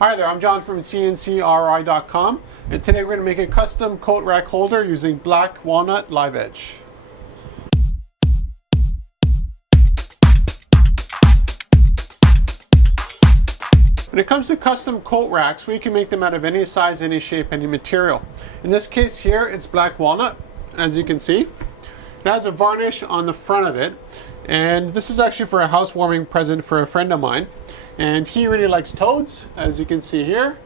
Hi there, I'm John from CNCKing.com, and today we're going to make a custom coat rack holder using black walnut live edge. When it comes to custom coat racks, we can make them out of any size, any shape, any material. In this case here, it's black walnut, as you can see. It has a varnish on the front of it, and this is actually for a housewarming present for a friend of mine. And he really likes toads, as you can see here.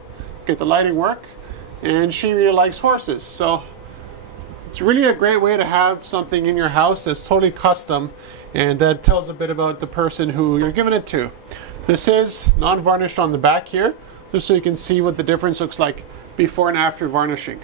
Get the lighting work. And she really likes horses. So it's really a great way to have something in your house that's totally custom and that tells a bit about the person who you're giving it to. This is non-varnished on the back here, just so you can see what the difference looks like before and after varnishing.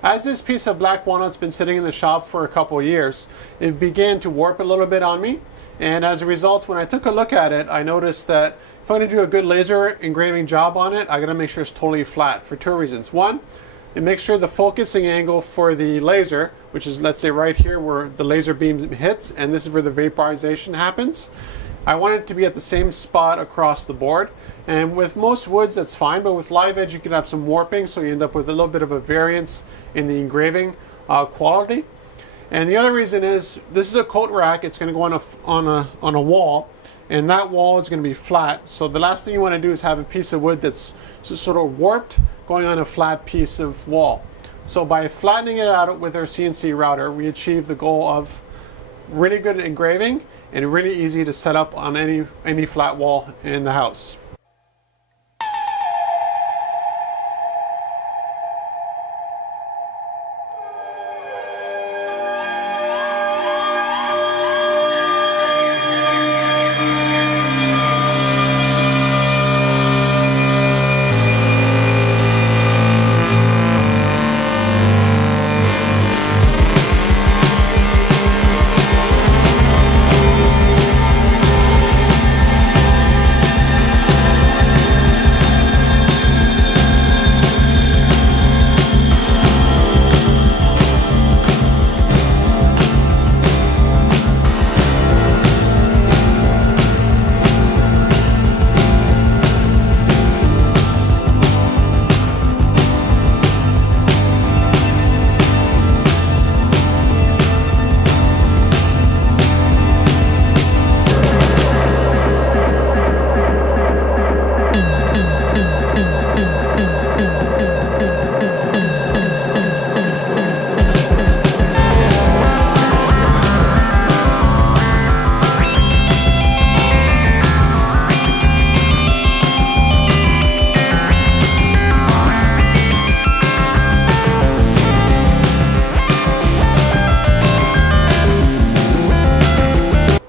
As this piece of black walnut's been sitting in the shop for a couple of years, it began to warp a little bit on me, and as a result, when I took a look at it, I noticed that if I'm going to do a good laser engraving job on it, I got to make sure it's totally flat for two reasons. One, it makes sure the focusing angle for the laser, which is, let's say, right here where the laser beam hits, and this is where the vaporization happens. I want it to be at the same spot across the board, and with most woods that's fine, but with live edge you can have some warping, so you end up with a little bit of a variance in the engraving quality. And the other reason is this is a coat rack. It's going to go on a wall, and that wall is going to be flat. So the last thing you want to do is have a piece of wood that's just sort of warped going on a flat piece of wall. So by flattening it out with our CNC router, we achieve the goal of really good engraving and really easy to set up on any flat wall in the house.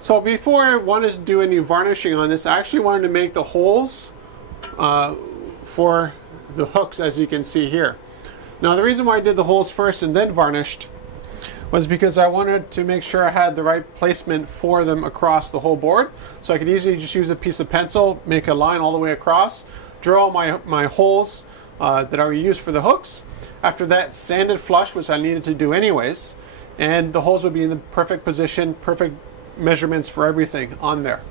So before I wanted to do any varnishing on this, I actually wanted to make the holes for the hooks, as you can see here. Now the reason why I did the holes first and then varnished was because I wanted to make sure I had the right placement for them across the whole board. So I could easily just use a piece of pencil, make a line all the way across, draw my holes that I used for the hooks. After that, sand it flush, which I needed to do anyways, and the holes would be in the perfect position, perfect measurements for everything on there.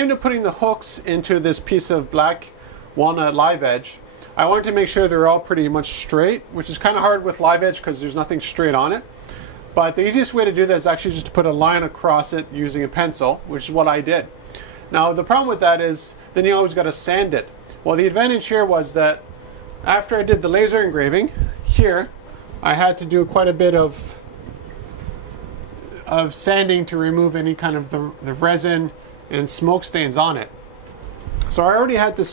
came to putting the hooks into this piece of black walnut live edge, I wanted to make sure they're all pretty much straight, which is kind of hard with live edge because there's nothing straight on it. But the easiest way to do that is actually just to put a line across it using a pencil, which is what I did. Now the problem with that is then you always got to sand it. Well, the advantage here was that after I did the laser engraving here, I had to do quite a bit of sanding to remove any kind of the resin and smoke stains on it. So I already had to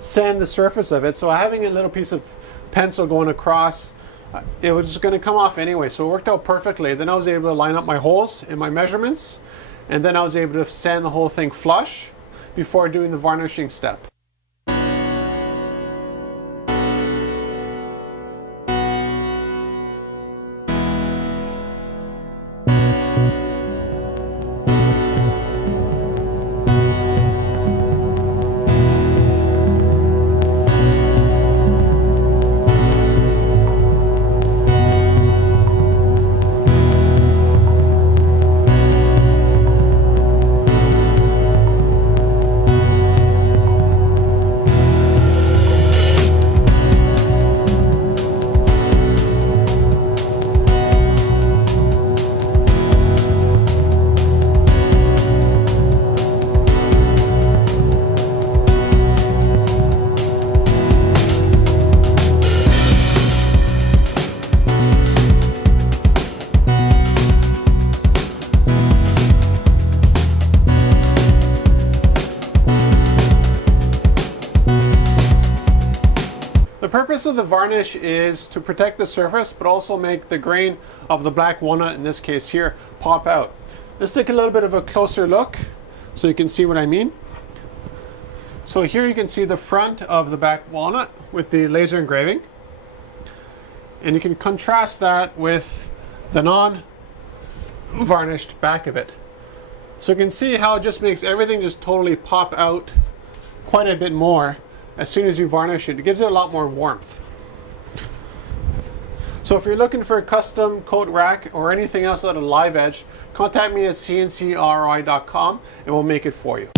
sand the surface of it, so having a little piece of pencil going across, it was just going to come off anyway, so it worked out perfectly. Then I was able to line up my holes in my measurements, and then I was able to sand the whole thing flush before doing the varnishing step. The purpose of the varnish is to protect the surface, but also make the grain of the black walnut, in this case here, pop out. Let's take a little bit of a closer look so you can see what I mean. So here you can see the front of the black walnut with the laser engraving. And you can contrast that with the non-varnished back of it. So you can see how it just makes everything just totally pop out quite a bit more. As soon as you varnish it, it gives it a lot more warmth. So if you're looking for a custom coat rack or anything else out of live edge, contact me at CNCKing.com and we'll make it for you.